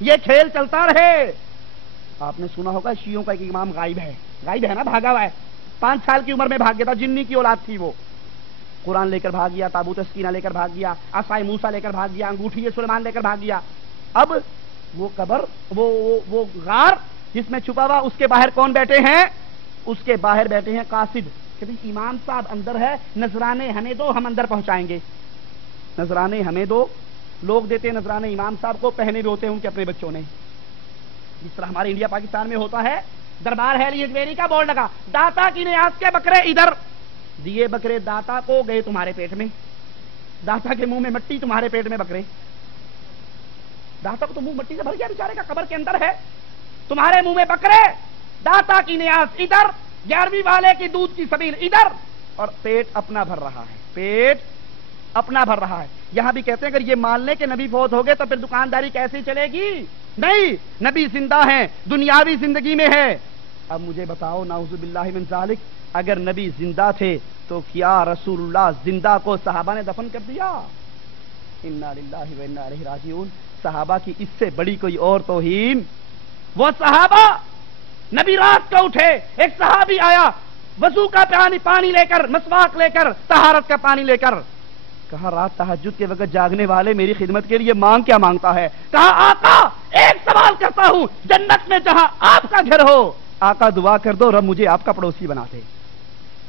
یہ کھیل چلتا رہے۔ آپ نے سنا ہوگا شیعوں کا ایک امام غائب ہے نا، بھاگا ہوا ہے، 5 سال کی عمر میں بھاگ گیا تھا، جنی کی اولاد تھی وہ، قرآن لے کر بھاگ گیا، تابوت سکینہ لے کر بھاگ گیا، عصائے موسیٰ لے کر بھاگ گیا، انگوٹھی سلیمان لے کر بھاگ گیا۔ اب وہ قبر، وہ غار جس میں چھپا ہوا، اس کے باہر کون بیٹھے ہیں؟ اس کے باہر بیٹھے ہیں قاصد کہ بھئی امام صاحب اندر ہے، نذرانے ہمیں دو، ہم اندر پہنچائیں گے، نذرانے ہمیں دو۔ لوگ دیتے ہیں نذرانے امام صاحب کو، پہنے بھی ہوتے ہیں ان کے اپنے بچوں نے، جس طرح ہمارے انڈیا پاکستان میں ہوتا ہے۔ دربار ہے اجمیری کا بورڈ لگا، داتا کی نیاز کے بکرے ادھر، دیے بکرے داتا کو، گئے تمہارے پیٹ میں، داتا کے منہ میں مٹی، تمہارے پیٹ میں بکرے، داتا کو تو منہ مٹی سے بھر گیا بیچارے کا، قبر کے اندر ہے، تمہارے منہ میں بکرے، داتا کی نیاز ادھر، 11ویں والے کی دودھ کی سبیل ادھر، اور پیٹ اپنا بھر رہا ہے، پیٹ اپنا بھر رہا ہے۔ یہاں بھی کہتے ہیں اگر یہ مان لیں کہ نبی فوت ہو گئے تو پھر دکانداری کیسے چلے گی؟ نہیں، نبی زندہ ہیں، دنیاوی زندگی میں ہے۔ اب مجھے بتاؤ نعوذ باللہ من ذالک، اگر نبی زندہ تھے تو کیا رسول اللہ زندہ کو صحابہ نے دفن کر دیا؟ انا للہ و انا الیہ راجعون۔ صحابہ کی اس سے بڑی کوئی اور توہین؟ وہ صحابہ، نبی رات کو اٹھے، ایک صحابی آیا وضو کا پانی لے کر، مسواک لے کر، طہارت کا پانی لے کر، کہا رات تہجد کے وقت جاگنے والے میری خدمت کے لیے مانگ کیا مانگتا ہے؟ کہا آقا ایک سوال کرتا ہوں، جنت میں جہاں آپ کا گھر ہو، آقا دعا کر دو رب مجھے آپ کا پڑوسی بنا دے،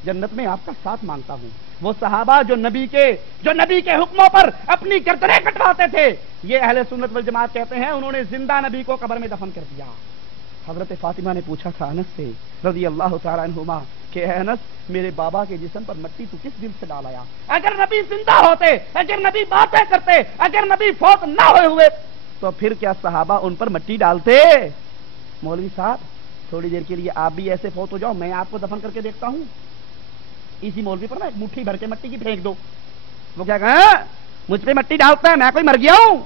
جنت میں آپ کا ساتھ مانگتا ہوں۔ وہ صحابہ جو نبی کے حکموں پر اپنی گردنیں کٹواتے تھے، یہ اہل سنت والجماعت کہتے ہیں انہوں نے زندہ نبی کو قبر میں دفن کر دیا۔ حضرت فاطمہ نے پوچھا تھا انس سے رضی اللہ تعالیٰ عنہما کہ اے انس میرے بابا کے جسم پر مٹی تو کس دل سے ڈال آیا؟ اگر نبی زندہ ہوتے، اگر نبی باتیں کرتے، اگر نبی فوت نہ ہوئے تو پھر کیا صحابہ ان پر مٹی ڈالتے؟ مولوی صاحب تھوڑی دیر کے لیے آپ بھی ایسے فوت ہو جاؤ، میں آپ کو دفن کر کے دیکھتا ہوں، اسی مولوی پر نا ایک مٹھی بھر کے مٹی کی پھینک دو، وہ کیا کہا مجھ پہ مٹی ڈالتا ہے، میں کوئی مر گیا ہوں؟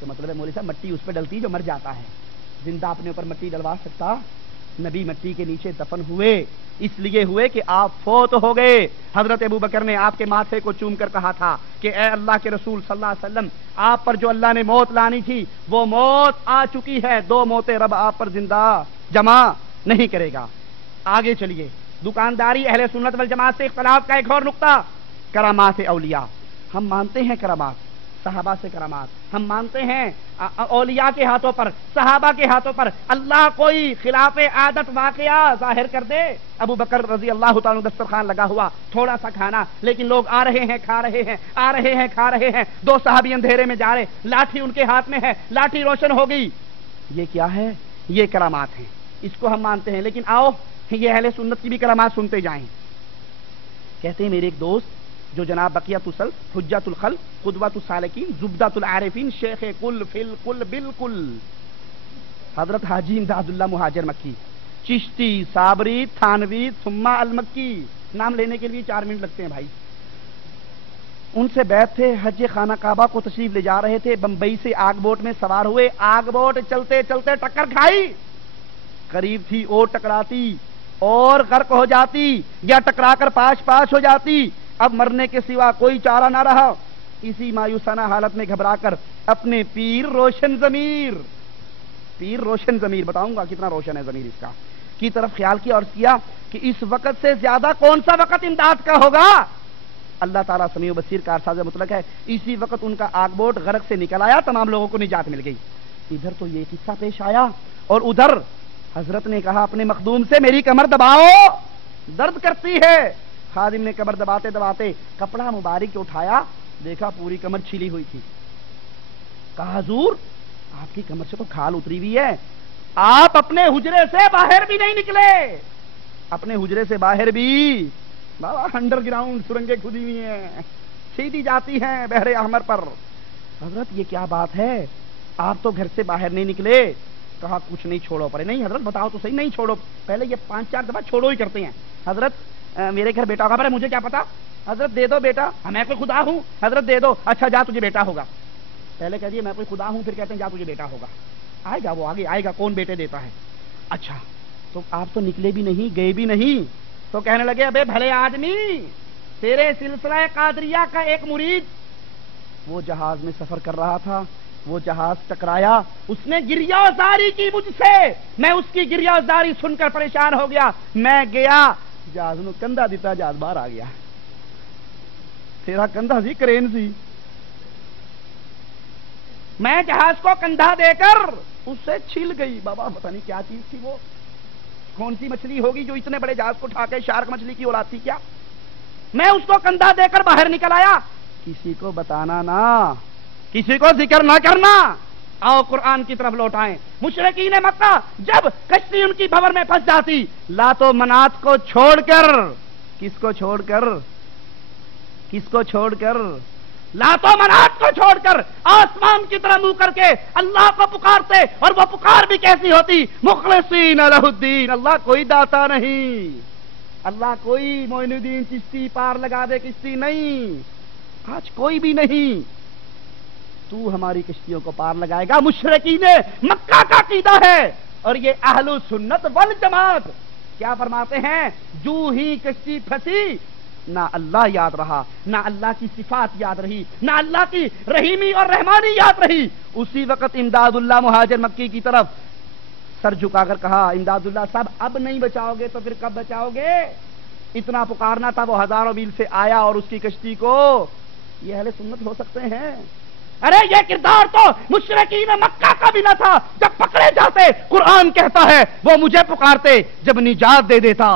تو مطلب ہے مولوی صاحب مٹی اس پہ ڈلتی جو مر جاتا ہے، زندہ اپنے اوپر مٹی ڈلوا سکتا؟ نبی مٹی کے نیچے دفن ہوئے اس لیے ہوئے کہ آپ فوت ہو گئے۔ حضرت ابوبکر نے آپ کے ماتھے کو چوم کر کہا تھا کہ اے اللہ کے رسول صلی اللہ علیہ وسلم، آپ پر جو اللہ نے موت لانی تھی وہ موت آ چکی ہے، 2 موتیں رب آپ پر زندہ جمع نہیں کرے گا۔ آگے چلیے، دکانداری اہل سنت والجماعت سے اختلاف کا ایک اور نقطہ، کرامات اولیاء۔ ہم مانتے ہیں کرامات، صحابہ سے کرامات، ہم مانتے ہیں اولیاء کے ہاتھوں پر، صحابہ کے ہاتھوں پر اللہ کوئی خلاف عادت واقعہ ظاہر کر دے۔ ابو بکر رضی اللہ تعالیٰ دسترخوان لگا ہوا، تھوڑا سا کھانا، لیکن لوگ آ رہے ہیں کھا رہے ہیں، آ رہے ہیں کھا رہے ہیں، 2 صحابی اندھیرے میں جا رہے، لاٹھی ان کے ہاتھ میں ہے، لاٹھی روشن ہو گئی، یہ کیا ہے؟ یہ کرامات ہیں، اس کو ہم مانتے ہیں۔ لیکن آؤ یہ اہل سنت کی بھی کرامات سنتے جائیں۔ کہتے ہیں میرے ایک دوست جو جناب بقیت السلف، حجت الخلق، قدوۃ السالکین، زبدۃ العارفین، شیخ کل فی الکل بالکل، حضرت حاجی امداد اللہ مہاجر مکی، چشتی، صابری، تھانوی، ثم المکی، نام لینے کے لیے 4 منٹ لگتے ہیں بھائی۔ ان سے بیعت تھے، حج خانہ کعبہ کو تشریف لے جا رہے تھے، بمبئی سے آگ بوٹ میں سوار ہوئے، آگ بوٹ چلتے چلتے ٹکر کھائی، قریب تھی اور ٹکراتی اور غرق ہو جاتی، یا ٹکرا کر پاش ہو جاتی، اب مرنے کے سوا کوئی چارہ نہ رہا۔ اسی مایوسانہ حالت میں گھبرا کر اپنے پیر روشن ضمیر بتاؤں گا کتنا روشن ہے ضمیر اس کا، کی طرف خیال کیا اور کیا کہ اس وقت سے زیادہ کون سا وقت امداد کا ہوگا؟ اللہ تعالیٰ سمیع و بصیر کارساز مطلق ہے۔ اسی وقت ان کا آگ بوٹ غرق سے نکل آیا، تمام لوگوں کو نجات مل گئی۔ ادھر تو یہ قصہ پیش آیا اور ادھر حضرت نے کہا اپنے مخدوم سے میری کمر دباؤ، درد کرتی ہے۔ خادم نے کمر دباتے دباتے کپڑا مبارک اٹھایا، دیکھا پوری کمر چھلی ہوئی تھی۔ کہا حضور آپ کی کمر سے تو کھال اتری ہوئی ہے، آپ اپنے حجرے سے باہر بھی نہیں نکلے، اپنے حجرے سے باہر بھی بابا انڈر گراؤنڈ سرنگیں کھدی ہوئی ہیں، سیدھی جاتی ہیں بحر احمر پر۔ حضرت یہ کیا بات ہے، آپ تو گھر سے باہر نہیں نکلے؟ کہا کچھ نہیں، چھوڑو پڑے۔ نہیں حضرت بتاؤ تو صحیح، نہیں چھوڑو، پہلے یہ 5-4 دفعہ چھوڑو ہی کرتے ہیں۔ حضرت میرے گھر بیٹا ہوگا، پر مجھے کیا پتا؟ حضرت دے دو بیٹا، میں کوئی خدا ہوں؟ حضرت دے دو، اچھا جا تجھے بیٹا ہوگا۔ پہلے کہہ دیے میں کوئی خدا ہوں، پھر کہتے ہیں جا تجھے بیٹا ہوگا، آئے گا، وہ آگے آئے گا کون بیٹے دیتا ہے۔ اچھا تو آپ تو نکلے بھی نہیں، گئے بھی نہیں، تو کہنے لگے ابے بھلے آدمی، تیرے سلسلہ قادریہ کا ایک مرید وہ جہاز میں سفر کر رہا تھا، وہ جہاز ٹکرایا، اس نے گریازاری کی مجھ سے، میں اس کی گریازاری سن کر پریشان ہو گیا، میں گیا جہاز نو کندھا دیتا، جہاز باہر آ گیا، تیرا کندھا سی کرین سی، میں جہاز کو کندھا دے کر اس سے چھل گئی، بابا پتہ نہیں کیا چیز تھی وہ، کون سی مچھلی ہوگی جو اتنے بڑے جہاز کو اٹھا کے، شارک مچھلی کی اولاد تھی کیا، میں اس کو کندھا دے کر باہر نکل آیا، کسی کو بتانا نہ، کسی کو ذکر نہ کرنا، آؤ قرآن کی طرف لوٹائیں۔ مشرکین مکہ جب کشتی ان کی بھور میں پھنس جاتی، لات و منات کو چھوڑ کر، کس کو چھوڑ کر، کس کو چھوڑ کر، لات و منات کو چھوڑ کر آسمان کی طرف منہ کر کے اللہ کو پکارتے، اور وہ پکار بھی کیسی ہوتی، مخلصین لہ الدین، اللہ کوئی داتا نہیں، اللہ کوئی معین الدین چشتی پار لگا دے کشتی نہیں، آج کوئی بھی نہیں، تو ہماری کشتیوں کو پار لگائے گا۔ مشرکین مکہ کا عقیدہ ہے، اور یہ اہل سنت والجماعت کیا فرماتے ہیں، جو ہی کشتی پھنسی نہ اللہ یاد رہا، نہ اللہ کی صفات یاد رہی، نہ اللہ کی رحیمی اور رحمانی یاد رہی، اسی وقت امداد اللہ مہاجر مکی کی طرف سر جھکا کر کہا، امداد اللہ صاحب اب نہیں بچاؤ گے تو پھر کب بچاؤ گے، اتنا پکارنا تھا، وہ ہزاروں میل سے آیا اور اس کی کشتی کو، یہ اہل سنت ہو سکتے ہیں؟ ارے یہ کردار تو مشرکین مکہ کا بھی نہ تھا، جب پکڑے جاتے قرآن کہتا ہے وہ مجھے پکارتے، جب نجات دے دیتا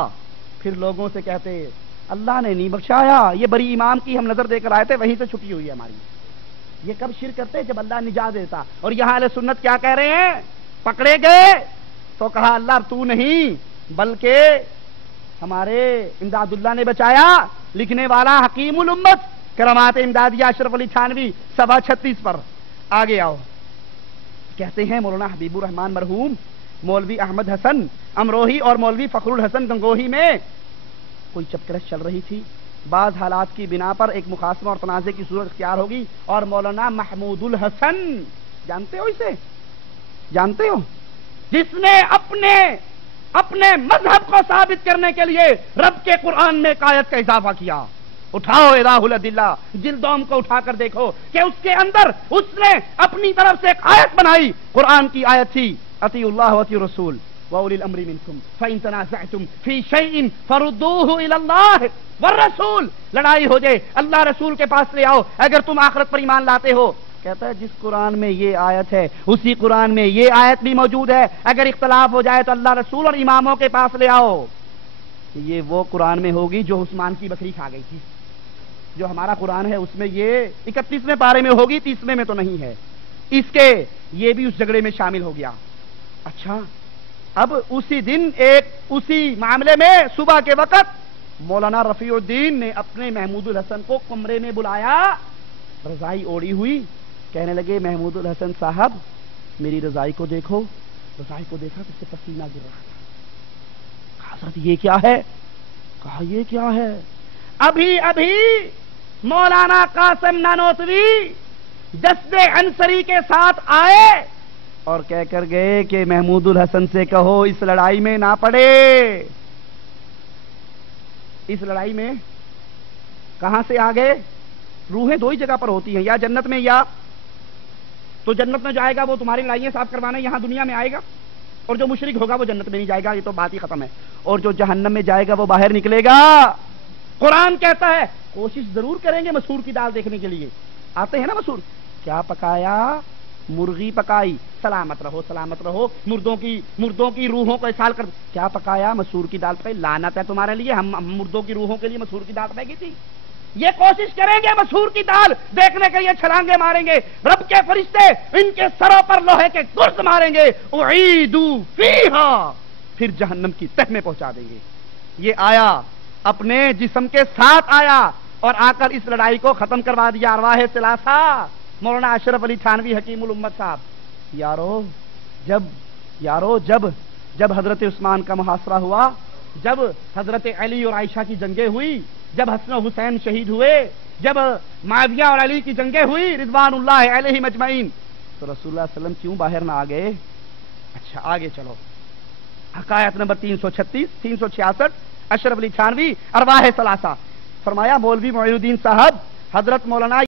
پھر لوگوں سے کہتے اللہ نے نہیں بخشایا، یہ بڑی امام کی ہم نظر دے کر آئے تھے، وہیں سے چھٹی ہوئی ہے ہماری، یہ کب شرک کرتے جب اللہ نجات دیتا۔ اور یہاں اہل سنت کیا کہہ رہے ہیں، پکڑے گئے تو کہا اللہ تو نہیں بلکہ ہمارے امداد اللہ نے بچایا، لکھنے والا حکیم الامت کرامات امدادیہ اشرف علی تھانوی صفحہ 36 پر، آگے آؤ، کہتے ہیں مولانا حبیب الرحمان مرحوم، مولوی احمد حسن امروہی اور مولوی فخر الحسن گنگوہی میں کوئی چپکرش چل رہی تھی، بعض حالات کی بنا پر ایک مخاصمہ اور تنازع کی صورت اختیار ہوگی، اور مولانا محمود الحسن، جانتے ہو اسے، جانتے ہو، جس نے اپنے مذہب کو ثابت کرنے کے لیے رب کے قرآن میں ایک آیت کا اضافہ کیا، اٹھاؤ اراہ الادلہ جلدوم کو اٹھا کر دیکھو کہ اس کے اندر اس نے اپنی طرف سے ایک آیت بنائی، قرآن کی آیت تھی اطیعوا اللہ واطیعوا الرسول وَأُولِي الْأَمْرِ مِنْكُمْ فَإِن تَنَازَعْتُمْ فِي شَيْءٍ فَرُدُّوهُ إِلَى اللَّهِ وَالرَّسُولِ، لڑائی ہو جائے اللہ رسول کے پاس لے آؤ اگر تم آخرت پر ایمان لاتے ہو۔ کہتا ہے جس قرآن میں یہ آیت ہے اسی قرآن میں یہ آیت بھی موجود ہے، اگر اختلاف ہو جائے تو اللہ رسول اور اماموں کے پاس لے آؤ۔ یہ وہ قرآن میں ہوگی جو عثمان کی بکری کھا گئی تھی، جو ہمارا قرآن ہے اس میں یہ 31ویں پارے میں ہوگی، 30ویں میں تو نہیں ہے، اس کے یہ بھی اس جھگڑے میں شامل ہو گیا۔ اچھا، اب اسی دن اسی معاملے میں صبح کے وقت مولانا رفیع الدین نے اپنے محمود الحسن کو کمرے میں بلایا، رضائی اوڑی ہوئی، کہنے لگے محمود الحسن صاحب میری رضائی کو دیکھو، رضائی کو دیکھا تو اس سے پسینہ گر رہا تھا، کہا حضرت یہ کیا ہے، کہا یہ کیا ہے، ابھی مولانا قاسم نانوتوی جسد انصری کے ساتھ آئے اور کہہ کر گئے کہ محمود الحسن سے کہو اس لڑائی میں نہ پڑے، اس لڑائی میں کہاں سے آ گئے، روحیں دو ہی جگہ پر ہوتی ہیں، یا جنت میں، یا تو جنت میں جائے گا وہ تمہاری لڑائیاں صاف کروانے یہاں دنیا میں آئے گا، اور جو مشرک ہوگا وہ جنت میں نہیں جائے گا، یہ تو بات ہی ختم ہے، اور جو جہنم میں جائے گا وہ باہر نکلے گا۔ قرآن کہتا ہے کوشش ضرور کریں گے مسور کی دال دیکھنے کے لیے، آتے ہیں نا مسور، کیا پکایا، مرغی پکائی، سلامت رہو سلامت رہو، مردوں کی روحوں کو اسال کر، کیا پکایا، مسور کی دال پکائی، لعنت ہے تمہارے لیے، ہم مردوں کی روحوں کے لیے مسور کی دال پکائی تھی، یہ کوشش کریں گے مسور کی دال دیکھنے کے لیے، چھلانگے ماریں گے، رب کے فرشتے ان کے سروں پر لوہے کے گرز ماریں گے، اعیدوا فیہا، پھر جہنم کی تہ میں پہنچا دیں گے۔ یہ آیا اپنے جسم کے ساتھ آیا اور آ کر اس لڑائی کو ختم کروا دیا۔ ارواح ثلاثہ مولانا اشرف علی تھانوی حکیم الامت صاحب، جب حضرت عثمان کا محاصرہ ہوا، جب حضرت علی اور عائشہ کی جنگیں ہوئی، جب حسن و حسین شہید ہوئے، جب معاویہ اور علی کی جنگیں ہوئی رضوان اللہ علیہم اجمعین، تو رسول اللہ صلی اللہ علیہ وسلم کیوں باہر نہ آ گئے؟ اچھا آگے چلو، حکایت نمبر 336 366 اشرف علی تھانوی ارواح ثلاثہ، فرمایا مولوی معین الدین صاحب حضرت مولانا